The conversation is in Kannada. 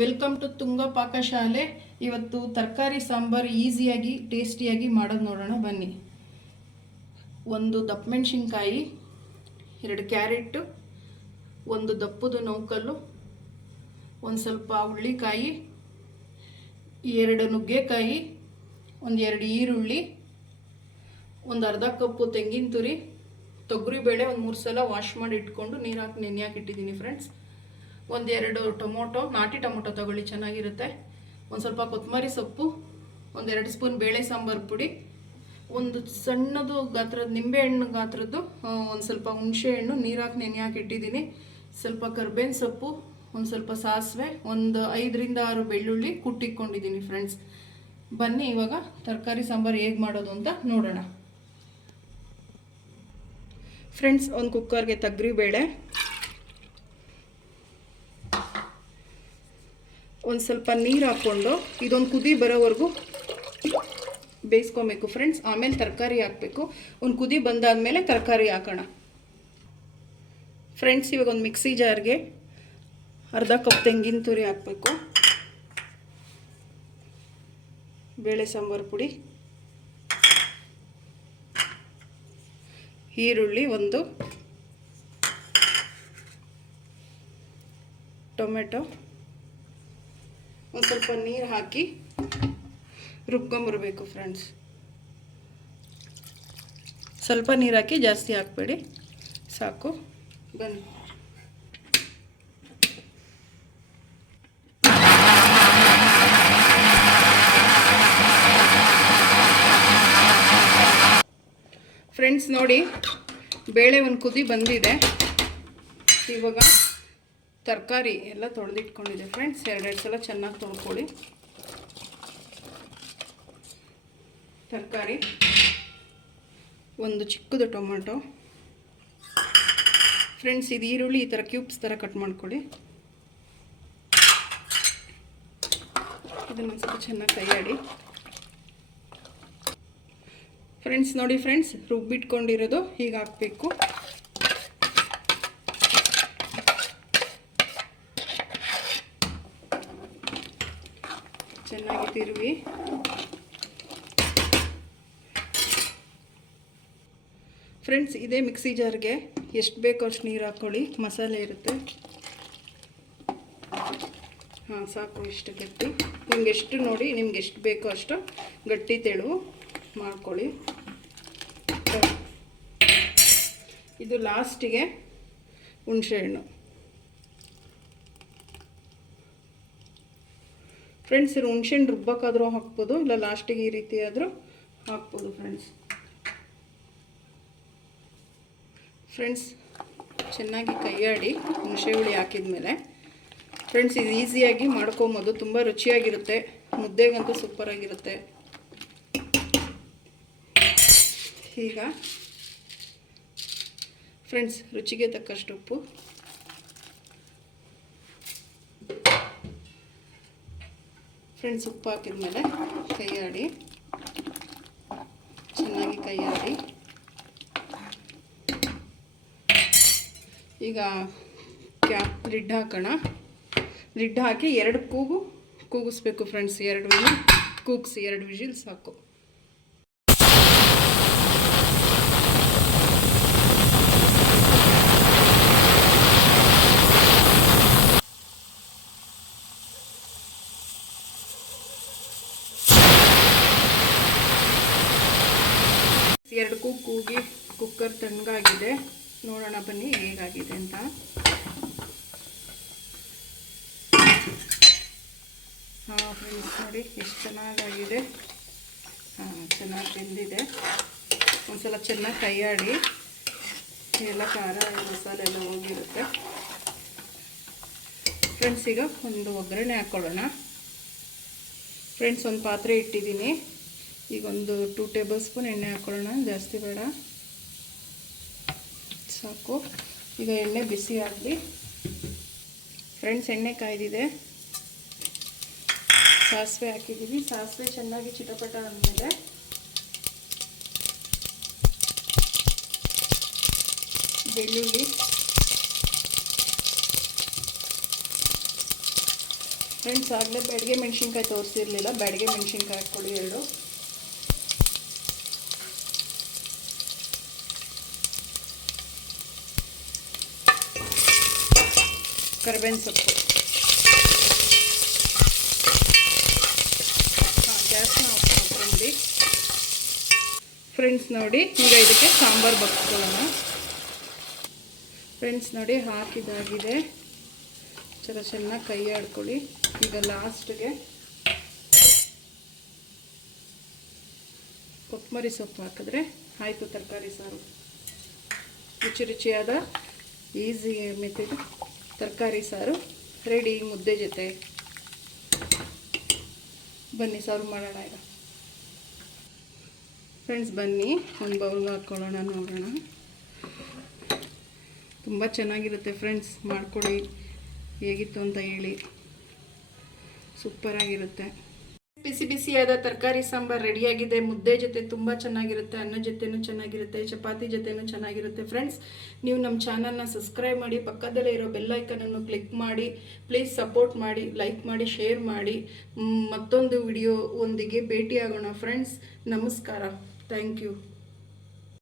ವೆಲ್ಕಮ್ ಟು ತುಂಗ ಪಾಕಶಾಲೆ ಇವತ್ತು ತರಕಾರಿ ಸಾಂಬಾರು ಈಸಿಯಾಗಿ, ಟೇಸ್ಟಿಯಾಗಿ ಮಾಡೋದು ನೋಡೋಣ, ಬನ್ನಿ. ಒಂದು ದಪ್ಪ ಮೆಣಸಿನ್ಕಾಯಿ, ಎರಡು ಕ್ಯಾರೆಟು ಒಂದು ದಪ್ಪದ ನೌಕಲ್ಲು, ಒಂದು ಸ್ವಲ್ಪ ಹುಳ್ಳಿಕಾಯಿ ಎರಡು ನುಗ್ಗೆಕಾಯಿ, ಒಂದು ಎರಡು ಈರುಳ್ಳಿ, ಒಂದು ಅರ್ಧ ಕಪ್ಪು ತೆಂಗಿನ ತುರಿ, ತೊಗರಿಬೇಳೆ ಒಂದು ಮೂರು ಸಲ ವಾಶ್ ಮಾಡಿ ಇಟ್ಕೊಂಡು ನೀರು ಹಾಕಿ ನೆನೆ ಹಾಕಿ ಇಟ್ಟಿದ್ದೀನಿ ಫ್ರೆಂಡ್ಸ್ ಒಂದೆರಡು ಟೊಮೊಟೊ, ನಾಟಿ ಟೊಮೊಟೊ ತಗೊಳ್ಳಿ, ಚೆನ್ನಾಗಿರುತ್ತೆ. ಒಂದು ಸ್ವಲ್ಪ ಕೊತ್ತಂಬರಿ ಸೊಪ್ಪು, ಒಂದೆರಡು ಸ್ಪೂನ್ ಬೇಳೆ ಸಾಂಬಾರು ಪುಡಿ, ಒಂದು ಸಣ್ಣದು ಗಾತ್ರದ ನಿಂಬೆಹಣ್ಣು ಗಾತ್ರದ್ದು ಒಂದು ಸ್ವಲ್ಪ ಹುಣಸೆ ಹಣ್ಣು, ನೀರಾಕಿ ನೆನೆ ಹಾಕಿಟ್ಟಿದ್ದೀನಿ ಸ್ವಲ್ಪ ಕರ್ಬೇವಿನ ಸೊಪ್ಪು, ಒಂದು ಸ್ವಲ್ಪ ಸಾಸಿವೆ, ಒಂದು ಐದರಿಂದ ಆರು ಬೆಳ್ಳುಳ್ಳಿ ಕುಟ್ಟಿಕ್ಕೊಂಡಿದ್ದೀನಿ ಫ್ರೆಂಡ್ಸ್. ಬನ್ನಿ ಇವಾಗ ತರಕಾರಿ ಸಾಂಬಾರು ಹೇಗೆ ಮಾಡೋದು ಅಂತ ನೋಡೋಣ. ಫ್ರೆಂಡ್ಸ್, ಒಂದು ಕುಕ್ಕರ್ಗೆ ಬೇಳೆ. ಒಂದು ಸ್ವಲ್ಪ ನೀರು ಹಾಕ್ಕೊಂಡು ಇದೊಂದು ಕುದಿ ಬರೋವರೆಗೂ ಬೇಯಿಸ್ಕೊಬೇಕು ಫ್ರೆಂಡ್ಸ್ ಆಮೇಲೆ ತರಕಾರಿ ಹಾಕಬೇಕು. ಒಂದು ಕುದಿ ಬಂದಾದಮೇಲೆ ತರಕಾರಿ ಹಾಕೋಣ. ಫ್ರೆಂಡ್ಸ್ ಇವಾಗ ಒಂದು ಮಿಕ್ಸಿ ಜಾರ್ಗೆ ಅರ್ಧ ಕಪ್ ತೆಂಗಿನ ತುರಿ ಹಾಕಬೇಕು. ಬೇಳೆ ಸಾಂಬಾರು ಪುಡಿ. ಈರುಳ್ಳಿ ಒಂದು. ಟೊಮೆಟೊ. ಒಂದು ಸ್ವಲ್ಪ ನೀರು ಹಾಕಿ ರುಬ್ಕೊಂಬರ್ಬೇಕು ಫ್ರೆಂಡ್ಸ್ ಸ್ವಲ್ಪ ನೀರು ಹಾಕಿ ಜಾಸ್ತಿ ಹಾಕಬೇಡಿ. ಸಾಕು. ಬನ್ನಿ. ಫ್ರೆಂಡ್ಸ್ ನೋಡಿ, ಬೇಳೆ ಒಂದು ಕುದಿ ಬಂದಿದೆ. ಇವಾಗ ತರಕಾರಿ ಎಲ್ಲ ತೊಳೆದಿಟ್ಕೊಂಡಿದೆ. ಫ್ರೆಂಡ್ಸ್ ಎರಡೆರಡು ಸಲ ಚೆನ್ನಾಗಿ ತೊಳ್ಕೊಳ್ಳಿ. ತರಕಾರಿ. ಒಂದು ಚಿಕ್ಕದು ಟೊಮೆಟೊ. ಫ್ರೆಂಡ್ಸ್ ಇದು ಈರುಳ್ಳಿ ಈ ಥರ ಕ್ಯೂಬ್ಸ್ ಥರ ಕಟ್ ಮಾಡ್ಕೊಳ್ಳಿ. ಇದನ್ನು ಸ್ವಲ್ಪ ಚೆನ್ನಾಗಿ ಕೈಯಾಡಿ ಫ್ರೆಂಡ್ಸ್ ನೋಡಿ ಫ್ರೆಂಡ್ಸ್ ರುಬ್ಬಿಟ್ಕೊಂಡಿರೋದು ಹೀಗೆ ಹಾಕಬೇಕು ಚೆನ್ನಾಗಿ ತಿರುವಿ. ಫ್ರೆಂಡ್ಸ್ ಇದೇ ಮಿಕ್ಸಿ ಜಾರ್ಗೆ ಎಷ್ಟು ಬೇಕೋ ಅಷ್ಟು ನೀರು ಹಾಕ್ಕೊಳ್ಳಿ ಮಸಾಲೆ ಇರುತ್ತೆ. ಹಾಂ, ಸಾಕು, ಇಷ್ಟು ಗಟ್ಟಿ. ನಿಮ್ಗೆ ಎಷ್ಟು ನೋಡಿ, ನಿಮ್ಗೆ ಎಷ್ಟು ಬೇಕೋ ಅಷ್ಟು ಗಟ್ಟಿ ತೆಳು ಮಾಡ್ಕೊಳ್ಳಿ. ಇದು ಲಾಸ್ಟಿಗೆ ಹುಣಸೆಹಣ್ಣು ಫ್ರೆಂಡ್ಸ್ ಇರು ಹುಣ್ಸೆಣ್ಣು ರುಬ್ಬಕ್ಕಾದರೂ ಹಾಕ್ಬೋದು, ಇಲ್ಲ ಲಾಸ್ಟಿಗೆ ಈ ರೀತಿ ಆದರೂ ಹಾಕ್ಬೋದು ಫ್ರೆಂಡ್ಸ್ ಫ್ರೆಂಡ್ಸ್ ಚೆನ್ನಾಗಿ ಕೈಯಾಡಿ ಹುಣಸೆ ಹುಳಿ ಹಾಕಿದ್ಮೇಲೆ ಫ್ರೆಂಡ್ಸ್ ಇದು ಈಸಿಯಾಗಿ ಮಾಡ್ಕೊಬೋದು, ತುಂಬ ರುಚಿಯಾಗಿರುತ್ತೆ, ಮುದ್ದೆಗಂತೂ ಸೂಪರಾಗಿರುತ್ತೆ ಈಗ ಫ್ರೆಂಡ್ಸ್ ರುಚಿಗೆ ತಕ್ಕಷ್ಟು ಉಪ್ಪು. ಫ್ರೆಂಡ್ಸ್ ಉಪ್ಪು ಹಾಕಿದ್ಮೇಲೆ ಕೈಯಾಡಿ ಚೆನ್ನಾಗಿ ಕೈಯಾಡಿ ಈಗ ಕ್ಯಾಪ್ ಲಿಡ್ ಹಾಕೋಣ. ಲಿಡ್ ಹಾಕಿ ಎರಡು ಕೂಗು ಕೂಗಿಸ್ಬೇಕು ಫ್ರೆಂಡ್ಸ್, ಎರಡು ವಿಜಿಲ್ ಕೂಗಿಸಿ, ಎರಡು ವಿಜಿಲ್ ಸಾಕು ಎರಡು ಕೂಗು ಕೂಗಿ ಕುಕ್ಕರ್ ತಣ್ಣಗಾಗಿದೆ ನೋಡೋಣ ಬನ್ನಿ ಹೇಗಾಗಿದೆ ಅಂತ. ಹಾಂ ಫ್ರೆಂಡ್ಸ್ ನೋಡಿ ಎಷ್ಟು ಚೆನ್ನಾಗಾಗಿದೆ. ಹಾಂ, ಚೆನ್ನಾಗಿ ಬೆಂದಿದೆ. ಒಂದ್ಸಲ ಚೆನ್ನಾಗಿ ಕೈಯಾಡಿ. ಎಲ್ಲ ಖಾರ ಮಸಾಲೆ ಎಲ್ಲ ಹೋಗಿರುತ್ತೆ. ಫ್ರೆಂಡ್ಸ್ ಈಗ ಒಂದು ಒಗ್ಗರಣೆ ಹಾಕ್ಕೊಳ್ಳೋಣ ಫ್ರೆಂಡ್ಸ್ ಒಂದು ಪಾತ್ರೆ ಇಟ್ಟಿದ್ದೀನಿ. ಈಗ ಒಂದು ಟೂ ಟೇಬಲ್ ಸ್ಪೂನ್ ಎಣ್ಣೆ ಹಾಕ್ಕೊಳ್ಳೋಣ ಜಾಸ್ತಿ ಬೇಡ. ಸಾಕು. ಈಗ ಎಣ್ಣೆ ಬಿಸಿ ಆಗಲಿ. ಫ್ರೆಂಡ್ಸ್ ಎಣ್ಣೆ ಕಾಯ್ದಿದೆ. ಸಾಸಿವೆ ಹಾಕಿದ್ದೀವಿ ಸಾಸಿವೆ ಚೆನ್ನಾಗಿ ಚಿಟಪಟ ಅಂದಮೇಲೆ ಬೆಳ್ಳುಳ್ಳಿ. ಫ್ರೆಂಡ್ಸ್ ಆಗಲೇ ಬೆಳಗ್ಗೆ ಮೆಣಸಿನ್ಕಾಯಿ ತೋರಿಸಿರಲಿಲ್ಲ. ಬೆಳಗ್ಗೆ ಮೆಣಸಿನ್ಕಾಯಿ ಹಾಕ್ಕೊಳ್ಳಿ ಎರಡು. ಕರಿಬೇವಿನ ಸೊಪ್ಪು. ಗ್ಯಾಸ್ನ ಆಫ್ ಮಾಡ್ಕೊಂಡ್ರಿ ಫ್ರೆಂಡ್ಸ್ ನೋಡಿ, ಈಗ ಇದಕ್ಕೆ ಸಾಂಬಾರು ಬಗ್ಸ್ಕೊಳ್ಳೋಣ ಫ್ರೆಂಡ್ಸ್ ನೋಡಿ, ಹಾಕಿದಾಗಿದೆ. ಚಲ ಚೆನ್ನಾಗಿ ಕೈ ಆಡ್ಕೊಳ್ಳಿ. ಈಗ ಲಾಸ್ಟ್ಗೆ ಕೊತ್ತಂಬರಿ ಸೊಪ್ಪು ಹಾಕಿದ್ರೆ ಆಯಿತು ತರಕಾರಿ ಸಾರು. ರುಚಿ ರುಚಿಯಾದ ಈಸಿ ಮೆಥಡ್. ತರಕಾರಿ ಸಾರು, ರೆಡಿ, ಮುದ್ದೆ ಜೊತೆ. ಬನ್ನಿ ಸರ್ವ್ ಮಾಡೋಣ ಈಗ. ಫ್ರೆಂಡ್ಸ್ ಬನ್ನಿ. ಒಂದು ಬೌಲ್ಗೆ ಹಾಕ್ಕೊಳ್ಳೋಣ ನೋಡೋಣ. ತುಂಬ ಚೆನ್ನಾಗಿರುತ್ತೆ ಫ್ರೆಂಡ್ಸ್ ಮಾಡಿಕೊಡಿ. ಹೇಗಿತ್ತು ಅಂತ ಹೇಳಿ. ಸೂಪರಾಗಿರುತ್ತೆ. ಬಿಸಿ ಬಿಸಿಯಾದ ತರಕಾರಿ ಸಾಂಬಾರು ರೆಡಿಯಾಗಿದೆ. ಮುದ್ದೆ ಜೊತೆ ತುಂಬ ಚೆನ್ನಾಗಿರುತ್ತೆ. ಅನ್ನ ಜೊತೆನೂ ಚೆನ್ನಾಗಿರುತ್ತೆ. ಚಪಾತಿ ಜೊತೆನೂ ಚೆನ್ನಾಗಿರುತ್ತೆ. ಫ್ರೆಂಡ್ಸ್, ನೀವು ನಮ್ಮ ಚಾನಲ್ನ ಸಬ್ಸ್ಕ್ರೈಬ್ ಮಾಡಿ, ಪಕ್ಕದಲ್ಲೇ ಇರೋ ಬೆಲ್ಲೈಕನನ್ನು ಕ್ಲಿಕ್ ಮಾಡಿ, ಪ್ಲೀಸ್ ಸಪೋರ್ಟ್ ಮಾಡಿ, ಲೈಕ್ ಮಾಡಿ, ಶೇರ್ ಮಾಡಿ. ಮತ್ತೊಂದು ವಿಡಿಯೋ ಒಂದಿಗೆ ಭೇಟಿಯಾಗೋಣ. ಫ್ರೆಂಡ್ಸ್, ನಮಸ್ಕಾರ. Thank you.